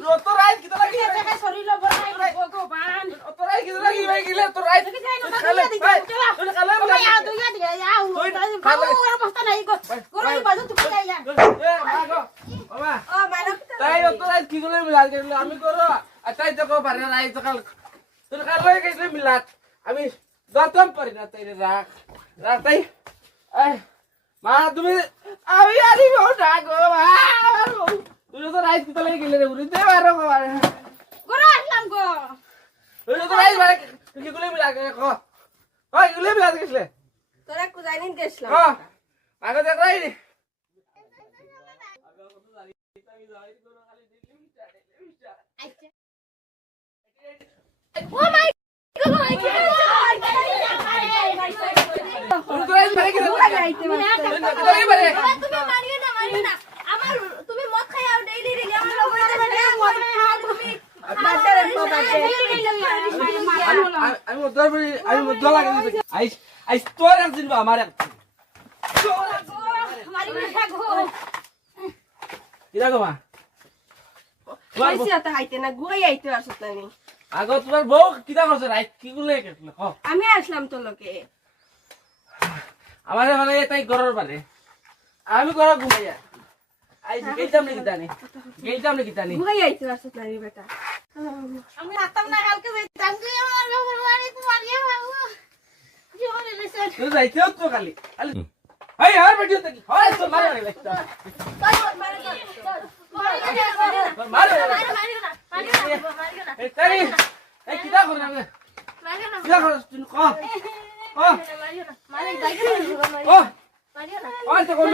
তো রাইট কিটা লাগি দেখে শরীর বড়াই ভগবান তো রাইট কিটা লাগি ভাই গিলে তো রাইট কালে তুই কালে ইয়া দুইয়া দিয়া ইয়া ওর অবস্থা নাই গো গরু বাজু তুই যাইয়া এ মা গো বাবা ও মানো তাই তো রাইট কি গুলো মিলাল গেল আমি করো আর তাই তো কো পারে রাইট তো কাল তুই কাল লই গেছিস মিলাত আমি দতম পারি না তাই রাখ রাখ তাই এই মা তুমি আমি আরি গো না গো মা তুই তো রাইট কিটা লাগি গেলে রে উড়ি দে মারো গো গরু আসলাম গো তুই তো রাইট মানে কি গুলো মিলা কো ওই গুলো মিলা গেছলে তোরা কো জানিন গেছলাম কো আগে দেখ রাইট ও মাই গড তুই তো রাইট মানে কি তুমি মারিও না আমার তুমি মদ খাই আর ডেইলি ডেইলি আমার লগে মদ তুমি আমি মধ্যে লাগে আইস আইস তোর একদিন বা আমার একদিন মারিও না গো কিরা গো মা কইছি আতা হাইতে না গুয়াই আইতে আসত না আগো তোমার বউ কিটা করছে রাইট কি গুলো কেটলে ক আমি আসলাম তো লোকে আমারে মানে তাই ঘরের বারে আমি ঘর ঘুমাইয়া আইস গেইতাম নাকি জানি গুয়াই আইতে আসত না বেটা আমি আতাম না কালকে যাইতাম তুই আমার বাবার বাড়ি তো মারিয়া বাবু জীবনে লেছে তুই যাইতেও তো খালি খালি এই আর বেটিও তো কি হয় তো মারে লাগতা মারে এই তাই এই কিটা করে আমি কিটা করে তুই ক ক ও ওই তো কোন